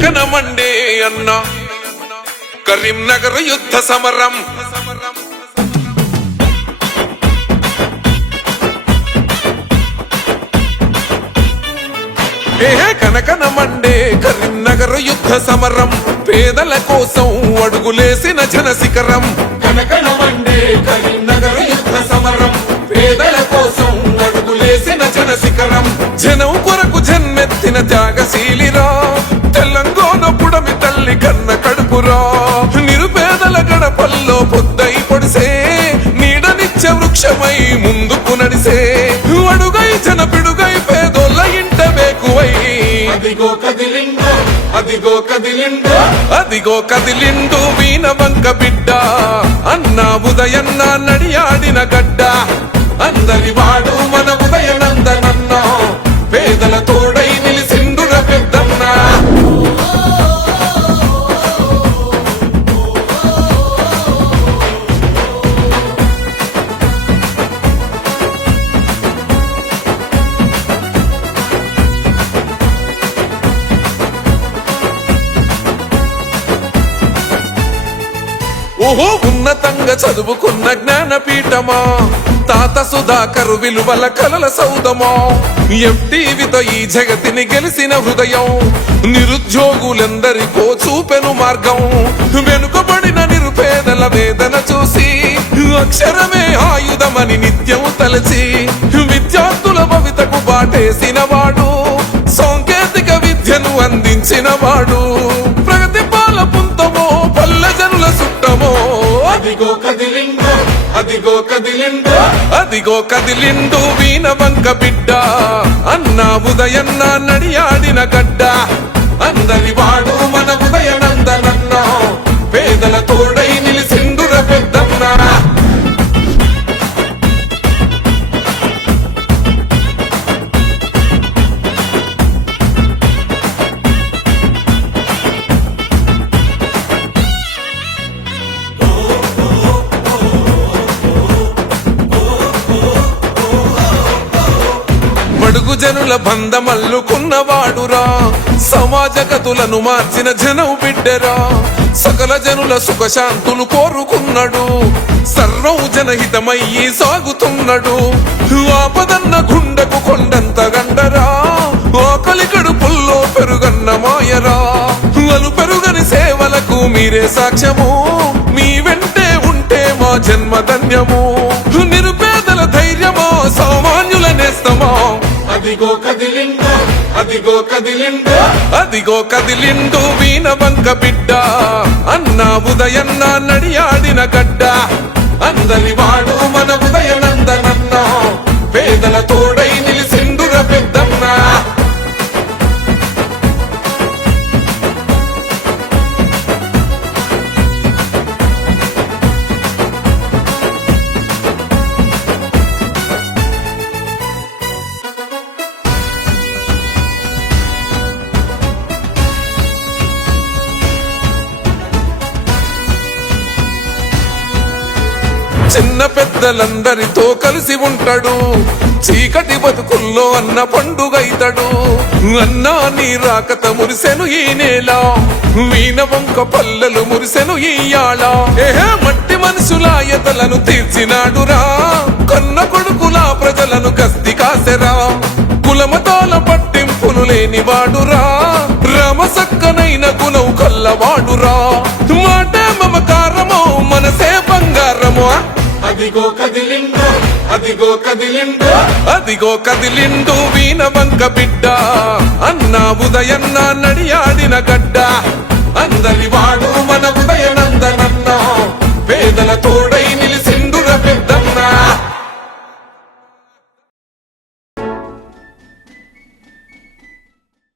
కనకనమండే అన్న కరీంనగర్ యుద్ధ సమరం కనకనమండే కరీంనగర్ యుద్ధ సమరం పేదల కోసం అడుగులేసిన జన శిఖరం కనకనమండే కరీంనగర్ యుద్ధ సమరం పేదల కోసం అడుగులేసిన జన శిఖరం జనం కొరకు జన్మెత్తిన త్యాగశీలిరా తెలంగాణ పుడమి తల్లి కన్న కడుపురా నిరుపేదల గడపల్లో పొద్దై పొడిసే నీడనిచ్చ వృక్షమై ముందుకు నడిసే అడుగై జన పిడుగై పేదోళ్ళ ఇంట బేకువై అదిగో కదిలిండు అదిగో కదిలిండు అదిగో కదిలిండు వీణ వంక బిడ్డ అన్న ఉదయన్న నడియాడిన గడ్డ అందరి వాడు మన ఉదయనందనన్న పేదల తోడై నిలిసిండుర పెద్దన్న ఓహో ఉన్నతంగా చదువుకున్న జ్ఞానపీఠమా తాత సుధాకరు విలువల కలల సౌదమా ఎఫ్టీవీతో ఈ జగతిని గెలిసిన హృదయం నిరుద్యోగులందరికో చూపెను మార్గం వెనుకబడిన నిరుపేదల వేదన చూసి అక్షరమే ఆయుధమని నిత్యం తలచి విద్యార్థుల భవితకు బాటేసిన వాడు సాంకేతిక విద్యను అందించిన వాడు ప్రగతి పాల పుంతమో పల్లె జనుల సుట్టమో అదిగో కదిలిండు అదిగో కదిలిండు అదిగో కదిలిండు వీణ వంక బిడ్డ అన్న ఉదయన్న నడియాడిన గడ్డ అందరి వాడు మన ఉదయనందనన్న పేదల తోడై నిలిసిండుర పెద్దన్న బడుగు జనుల బంధమల్లుకున్నవాడురా సమాజ గతులను మార్చిన జనం బిడ్డరా సకల జనుల సుఖశాంతులు కోరుకున్నాడు సర్వం జనహితమయ్యి సాగుతున్నాడు ఆపదన్న గుండెకు కొండంత గండరా ఆకలి కడుపుల్లో పెరుగన్న మాయరా అలు పెరుగని సేవలకు మీరే సాక్ష్యము మీ వెంటే ఉంటే మా జన్మధన్యము నిరుపేదల ధైర్యమో సామాన్యుల నేస్తమో అదిగో కదిలిండు అదిగో కదిలిండు అదిగో కదిలిండు వీణ వంక బిడ్డ అన్న ఉదయన్న నడియాడిన గడ్డ అందరి వాడు మన ఉదయనందనన్న పేదల తోడై నిలిసిండుర పెద్దన్న చిన్న పెద్దలందరితో కలిసి ఉంటాడు చీకటి బతుకుల్లో అన్న పండుగైతాడు అన్నా నీ రాకత మురిసెను ఈ నేల వీణ వంక పల్లెలు మురిసెను ఈయాళ మట్టి మనుషుల ఎతలను తీర్చినాడురా కన్న కొడుకుల ప్రజలను కస్తి కాసెరా కులమతాల పట్టింపులు లేని వాడురా రామసక్కనైన గుణం కల్లవాడురా మాటే మమకారమో మనసే బంగారమో అదిగో కదిలిండు అదిగో కదిలిండు అదిగో కదిలిండు వీణ వంక బిడ్డ అన్న ఉదయన్న నడియాడిన గడ్డ అందరి